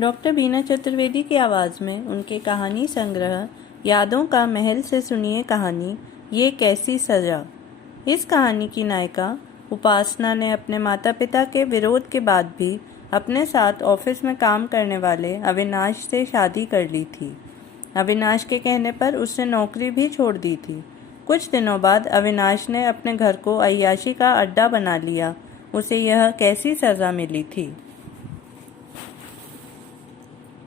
Doctor बीना चतुर्वेदी की आवाज़ में उनके कहानी संग्रह यादों का महल से सुनिए कहानी ये कैसी सजा। इस कहानी की नायिका उपासना ने अपने माता पिता के विरोध के बाद भी अपने साथ ऑफिस में काम करने वाले अविनाश से शादी कर ली थी। अविनाश के कहने पर उसने नौकरी भी छोड़ दी थी। कुछ दिनों बाद अविनाश ने अपने घर को अय्याशी का अड्डा बना लिया। उसे यह कैसी सजा मिली थी।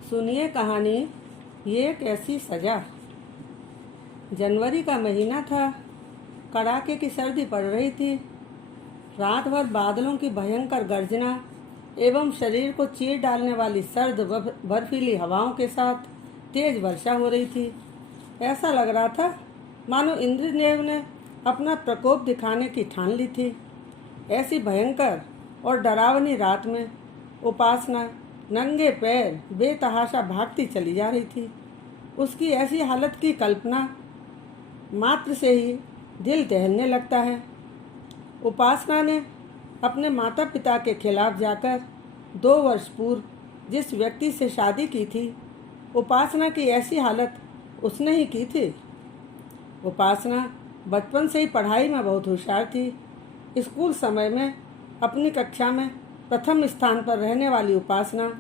सुनिए कहानी ये कैसी सजा। जनवरी का महीना था। कड़ाके की सर्दी पड़ रही थी। रात भर बादलों की भयंकर गर्जना एवं शरीर को चीर डालने वाली सर्द बर्फीली हवाओं के साथ तेज वर्षा हो रही थी। ऐसा लग रहा था मानो इंद्रदेव ने अपना प्रकोप दिखाने की ठान ली थी। ऐसी भयंकर और डरावनी रात में उपासना नंगे पैर बेतहाशा भागती चली जा रही थी। उसकी ऐसी हालत की कल्पना मात्र से ही दिल दहलने लगता है। उपासना ने अपने माता पिता के खिलाफ जाकर 2 वर्ष पूर्व जिस व्यक्ति से शादी की थी, उपासना की ऐसी हालत उसने ही की थी। उपासना बचपन से ही पढ़ाई में बहुत होशियार थी। स्कूल समय में अपनी कक्षा में प्रथम स्थान पर रहने वाली उपासना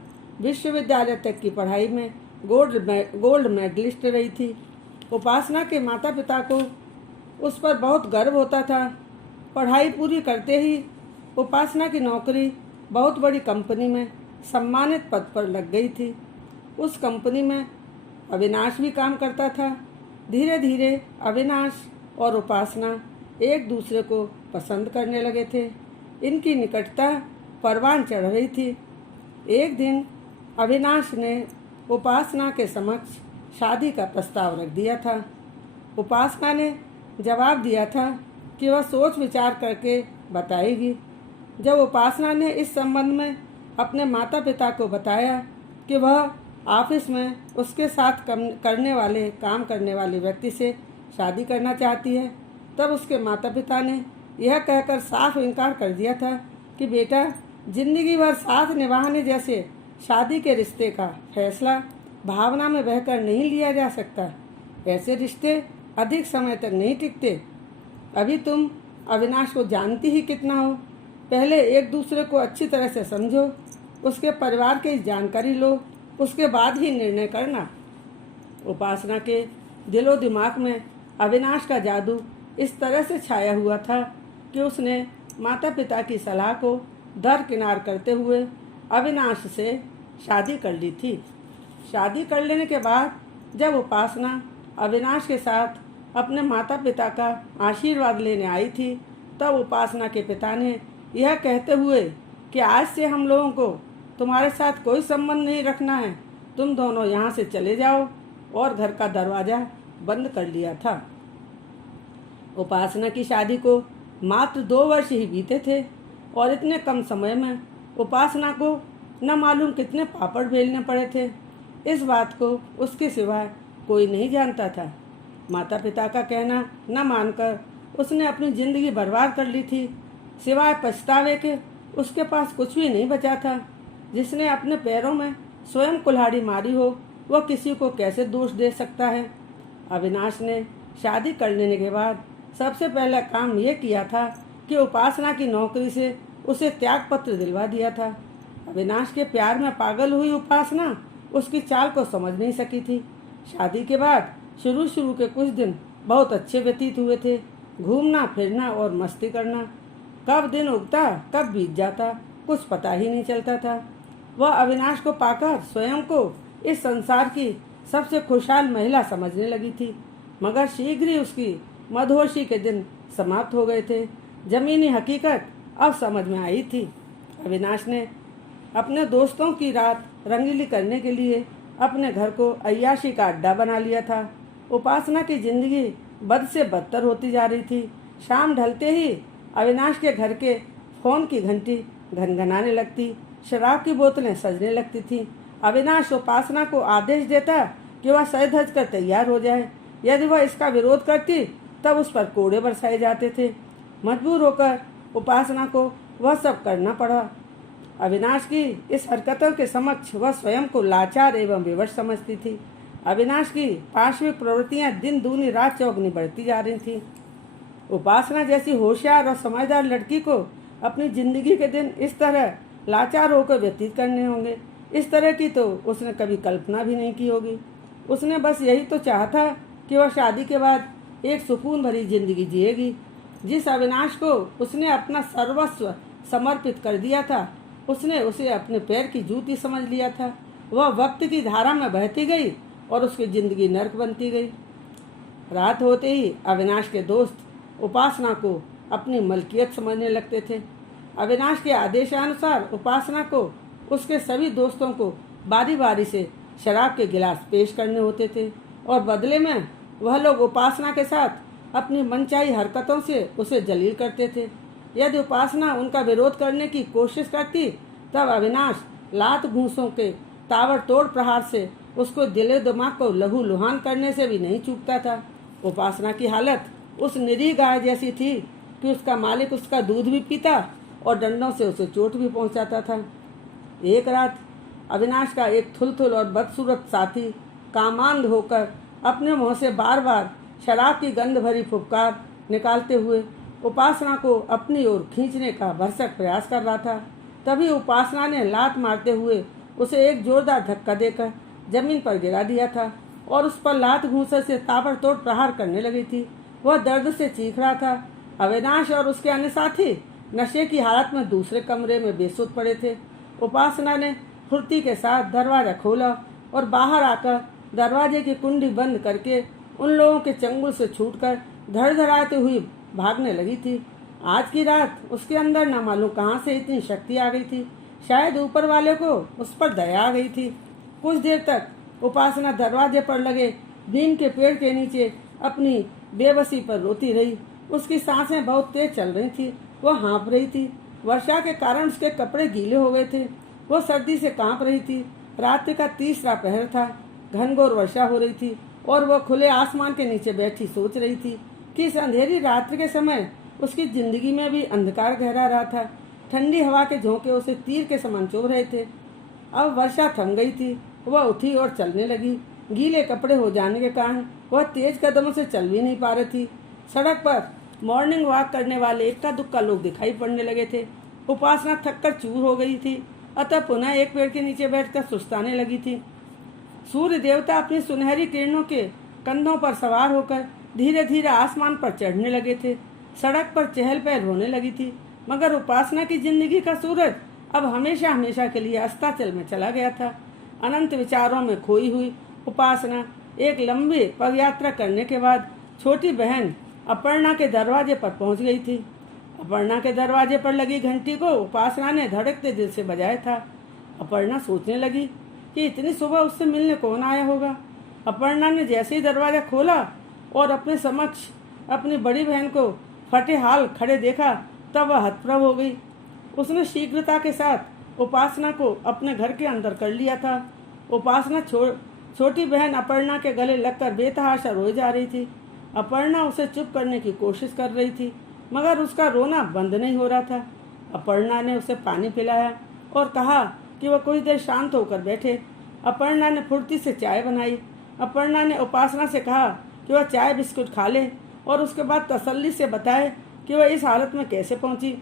विश्वविद्यालय तक की पढ़ाई में गोल्ड मेडलिस्ट रही थी। उपासना के माता पिता को उस पर बहुत गर्व होता था। पढ़ाई पूरी करते ही उपासना की नौकरी बहुत बड़ी कंपनी में सम्मानित पद पर लग गई थी। उस कंपनी में अविनाश भी काम करता था। धीरे धीरे अविनाश और उपासना एक दूसरे को पसंद करने लगे थे। इनकी निकटता परवान चढ़ रही थी। एक दिन अविनाश ने उपासना के समक्ष शादी का प्रस्ताव रख दिया था। उपासना ने जवाब दिया था कि वह सोच विचार करके बताएगी। जब उपासना ने इस संबंध में अपने माता पिता को बताया कि वह ऑफिस में उसके साथ काम करने वाले व्यक्ति से शादी करना चाहती है, तब उसके माता पिता ने यह कहकर साफ इनकार कर दिया था कि बेटा, जिंदगी भर साथ निभाने जैसे शादी के रिश्ते का फैसला भावना में बहकर नहीं लिया जा सकता। ऐसे रिश्ते अधिक समय तक नहीं टिकते। अभी तुम अविनाश को जानती ही कितना हो। पहले एक दूसरे को अच्छी तरह से समझो, उसके परिवार की जानकारी लो, उसके बाद ही निर्णय करना। उपासना के दिलो दिमाग में अविनाश का जादू इस तरह से छाया हुआ था कि उसने माता पिता की सलाह को दरकिनार करते हुए अविनाश से शादी कर ली थी। शादी कर लेने के बाद जब उपासना अविनाश के साथ अपने माता पिता का आशीर्वाद लेने आई थी, तब उपासना के पिता ने यह कहते हुए कि आज से हम लोगों को तुम्हारे साथ कोई संबंध नहीं रखना है, तुम दोनों यहाँ से चले जाओ, और घर का दरवाज़ा बंद कर लिया था। उपासना की शादी को मात्र 2 वर्ष ही बीते थे और इतने कम समय में उपासना को न मालूम कितने पापड़ बेलने पड़े थे। इस बात को उसके सिवा कोई नहीं जानता था। माता पिता का कहना न मानकर उसने अपनी ज़िंदगी बर्बाद कर ली थी। सिवाय पछतावे के उसके पास कुछ भी नहीं बचा था। जिसने अपने पैरों में स्वयं कुल्हाड़ी मारी हो, वह किसी को कैसे दोष दे सकता है। अविनाश ने शादी कर लेने के बाद सबसे पहला काम यह किया था कि उपासना की नौकरी से उसे त्याग पत्र दिलवा दिया था। अविनाश के प्यार में पागल हुई उपासना उसकी चाल को समझ नहीं सकी थी। शादी के बाद शुरू के कुछ दिन बहुत अच्छे व्यतीत हुए थे। घूमना फिरना और मस्ती करना, कब दिन उगता कब बीत जाता कुछ पता ही नहीं चलता था। वह अविनाश को पाकर स्वयं को इस संसार की सबसे खुशहाल महिला समझने लगी थी। मगर शीघ्र ही उसकी मदहोशी के दिन समाप्त हो गए थे। जमीनी हकीकत अब समझ में आई थी। अविनाश ने अपने दोस्तों की रात रंगीली करने के लिए अपने घर को अय्याशी का अड्डा बना लिया था। उपासना की जिंदगी बद से बदतर होती जा रही थी। शाम ढलते ही अविनाश के घर के फोन की घंटी घनघनाने लगती, शराब की बोतलें सजने लगती थीं। अविनाश उपासना को आदेश देता कि वह सज धज कर तैयार हो जाए। यदि वह इसका विरोध करती तब उस पर कोड़े बरसाए जाते थे। मजबूर होकर उपासना को वह सब करना पड़ा। अविनाश की इस हरकतों के समक्ष वह स्वयं को लाचार एवं विवश समझती थी। अविनाश की पार्श्विक प्रवृत्तियां दिन दूनी रात चौगनी बढ़ती जा रही थी। उपासना जैसी होशियार और समझदार लड़की को अपनी जिंदगी के दिन इस तरह लाचार होकर व्यतीत करने होंगे, इस तरह की तो उसने कभी कल्पना भी नहीं की होगी। उसने बस यही तो चाहा था कि वह शादी के बाद एक सुकून भरी जिंदगी जिएगी। जिस अविनाश को उसने अपना सर्वस्व समर्पित कर दिया था, उसने उसे अपने पैर की जूती समझ लिया था। वह वक्त की धारा में बहती गई और उसकी जिंदगी नर्क बनती गई। रात होते ही अविनाश के दोस्त उपासना को अपनी मलकियत समझने लगते थे। अविनाश के आदेशानुसार उपासना को उसके सभी दोस्तों को बारी बारी से शराब के गिलास पेश करने होते थे और बदले में वह लोग उपासना के साथ अपनी मनचाही हरकतों से उसे जलील करते थे। यदि उपासना उनका विरोध करने की कोशिश करती तब अविनाश लात घूंसों के ताबड़तोड़ प्रहार से उसको दिले दिमाग को लहू लुहान करने से भी नहीं चूकता था। उपासना की हालत उस निरीह गाय जैसी थी कि उसका मालिक उसका दूध भी पीता और डंडों से उसे चोट भी पहुंचाता था। एक रात अविनाश का एक थुलथुल और बदसूरत साथी कामांध होकर अपने मुंह से बार बार शराब की गंध भरी फुफकार निकालते हुए उपासना को अपनी ओर खींचने का भरसक प्रयास कर रहा था। तभी उपासना ने लात मारते हुए उसे एक जोरदार धक्का देकर जमीन पर गिरा दिया था और उस पर लात घूंसे से ताबड़तोड़ प्रहार करने लगी थी। वह दर्द से चीख रहा था। अविनाश और उसके अन्य साथी नशे की हालत में दूसरे कमरे में बेसुध पड़े थे। उपासना ने फुर्ती के साथ दरवाजा खोला और बाहर आकर दरवाजे की कुंडी बंद करके उन लोगों के चंगुल से छूटकर धड़धड़ाती हुई भागने लगी थी। आज की रात उसके अंदर न मालूम कहाँ से इतनी शक्ति आ गई थी। शायद ऊपर वाले को उस पर दया आ गई थी। कुछ देर तक उपासना दरवाजे पर लगे नीम के पेड़ के नीचे अपनी बेबसी पर रोती रही। उसकी सांसें बहुत तेज चल रही थी। वह हाँफ रही थी। वर्षा के कारण उसके कपड़े गीले हो गए थे। वह सर्दी से कांप रही थी। रात्रि का तीसरा पहर था। घनघोर वर्षा हो रही थी और वह खुले आसमान के नीचे बैठी सोच रही थी कि इस अंधेरी रात्रि के समय उसकी जिंदगी में भी अंधकार गहरा रहा था। ठंडी हवा के झोंके उसे तीर के समान चुभ रहे थे। अब वर्षा थम गई थी। वह उठी और चलने लगी। गीले कपड़े हो जाने के कारण वह तेज कदमों से चल भी नहीं पा रही थी। सड़क पर मॉर्निंग वॉक करने वाले इक्का दुक्का लोग दिखाई पड़ने लगे थे। उपासना थककर चूर हो गई थी, अतः पुनः एक पेड़ के नीचे बैठकर सुस्ताने लगी थी। सूर्य देवता अपनी सुनहरी किरणों के कंधों पर सवार होकर धीरे धीरे आसमान पर चढ़ने लगे थे। सड़क पर चहल पहल होने लगी थी, मगर उपासना की जिंदगी का सूरज अब हमेशा हमेशा के लिए अस्ताचल में चला गया था। अनंत विचारों में खोई हुई उपासना एक लंबी पदयात्रा करने के बाद छोटी बहन अपर्णा के दरवाजे पर पहुंच गई थी। अपर्णा के दरवाजे पर लगी घंटी को उपासना ने धड़कते दिल से बजाया था। अपर्णा सोचने लगी कि इतनी सुबह उससे मिलने कौन आया होगा। अपर्णा ने जैसे ही दरवाजा खोला और अपने समक्ष अपनी बड़ी बहन को फटे हाल खड़े देखा तब वह हतप्रभ हो गई। उसने शीघ्रता के साथ उपासना को अपने घर के अंदर कर लिया था। उपासना छोटी बहन अपर्णा के गले लगकर बेतहाशा रोई जा रही थी। अपर्णा उसे चुप करने की कोशिश कर रही थी, मगर उसका रोना बंद नहीं हो रहा था। अपर्णा ने उसे पानी पिलाया और कहा कि वह कुछ देर शांत होकर बैठे। अपर्णा ने फुर्ती से चाय बनाई। अपर्णा ने उपासना से कहा कि वह चाय बिस्कुट खा ले और उसके बाद तसल्ली से बताए कि वह इस हालत में कैसे पहुंची।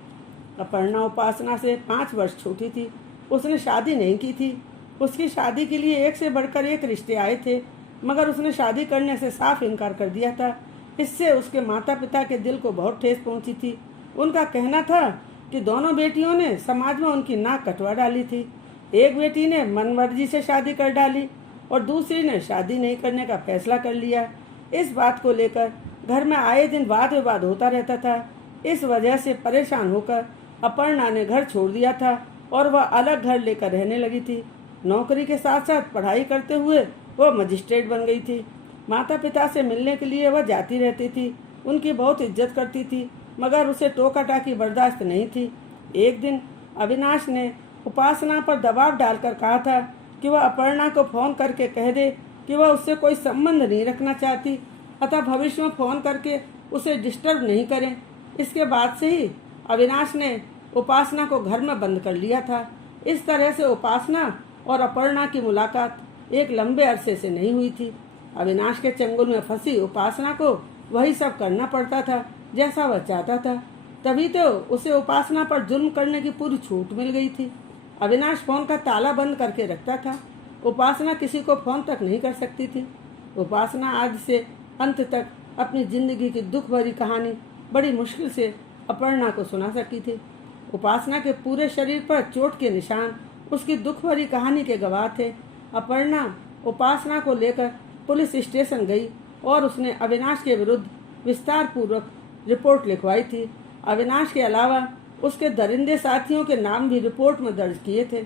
अपर्णा उपासना से 5 वर्ष छोटी थी। उसने शादी नहीं की थी। उसकी शादी के लिए एक से बढ़कर एक रिश्ते आए थे, मगर उसने शादी करने से साफ इनकार कर दिया था। इससे उसके माता पिता के दिल को बहुत ठेस पहुंची थी। उनका कहना था कि दोनों बेटियों ने समाज में उनकी नाक कटवा डाली थी। एक बेटी ने मनमर्जी से शादी कर डाली और दूसरी ने शादी नहीं करने का फैसला कर लिया। इस बात को लेकर घर में आए दिन वाद विवाद होता रहता था। इस वजह से परेशान होकर अपर्णा ने घर छोड़ दिया था और वह अलग घर लेकर रहने लगी थी। नौकरी के साथ साथ पढ़ाई करते हुए वह मजिस्ट्रेट बन गई थी। माता पिता से मिलने के लिए वह जाती रहती थी। उनकी बहुत इज्जत करती थी, मगर उसे टोका टाकी बर्दाश्त नहीं थी। एक दिन अविनाश ने उपासना पर दबाव डालकर कहा था कि वह अपर्णा को फोन करके कह दे कि वह उससे कोई संबंध नहीं रखना चाहती, अतः भविष्य में फोन करके उसे डिस्टर्ब नहीं करें। इसके बाद से ही अविनाश ने उपासना को घर में बंद कर लिया था। इस तरह से उपासना और अपर्णा की मुलाकात एक लंबे अरसे से नहीं हुई थी। अविनाश के चंगुल में फंसी उपासना को वही सब करना पड़ता था जैसा वह चाहता था। तभी तो उसे उपासना पर जुल्म करने की पूरी छूट मिल गई थी। अविनाश फोन का ताला बंद करके रखता था। उपासना किसी को फोन तक नहीं कर सकती थी। उपासना आदि से अंत तक अपनी जिंदगी की दुख भरी कहानी बड़ी मुश्किल से अपर्णा को सुना सकी थी। उपासना के पूरे शरीर पर चोट के निशान उसकी दुख भरी कहानी के गवाह थे। अपर्णा उपासना को लेकर पुलिस स्टेशन गई और उसने अविनाश के विरुद्ध विस्तार पूर्वक रिपोर्ट लिखवाई थी। अविनाश के अलावा उसके दरिंदे साथियों के नाम भी रिपोर्ट में दर्ज किए थे।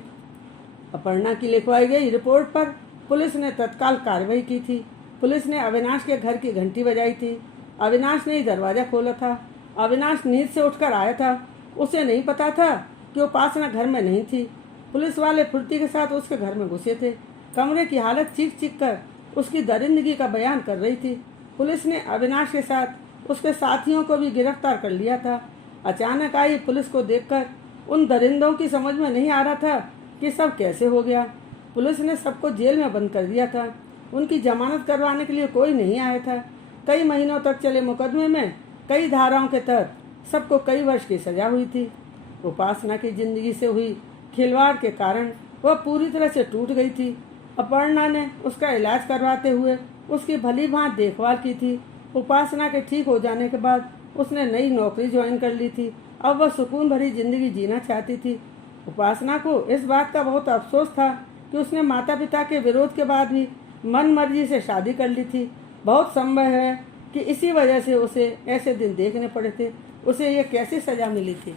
अपर्णा की लिखवाई गई रिपोर्ट पर पुलिस ने तत्काल कार्रवाई की थी। पुलिस ने अविनाश के घर की घंटी बजाई थी। अविनाश ने ही दरवाजा खोला था। अविनाश नींद से उठकर आया था। उसे नहीं पता था कि उपासना घर में नहीं थी। पुलिस वाले फुर्ती के साथ उसके घर में घुसे थे। कमरे की हालत चीख चीख कर उसकी दरिंदगी का बयान कर रही थी। पुलिस ने अविनाश के साथ उसके साथियों को भी गिरफ्तार कर लिया था। अचानक आई पुलिस को देखकर उन दरिंदों की समझ में नहीं आ रहा था कि सब कैसे हो गया। पुलिस ने सबको जेल में बंद कर दिया था। उनकी जमानत करवाने के लिए कोई नहीं आया था। कई महीनों तक चले मुकदमे में कई धाराओं के तहत सबको कई वर्ष की सजा हुई थी। उपासना की जिंदगी से हुई खिलवाड़ के कारण वह पूरी तरह से टूट गई थी। अपर्णा ने उसका इलाज करवाते हुए उसकी भली भांति देखभाल की थी। उपासना के ठीक हो जाने के बाद उसने नई नौकरी ज्वाइन कर ली थी। अब वह सुकून भरी जिंदगी जीना चाहती थी। उपासना को इस बात का बहुत अफसोस था कि उसने माता पिता के विरोध के बाद भी मन मर्जी से शादी कर ली थी। बहुत संभव है कि इसी वजह से उसे ऐसे दिन देखने पड़े थे। उसे यह कैसी सजा मिली थी।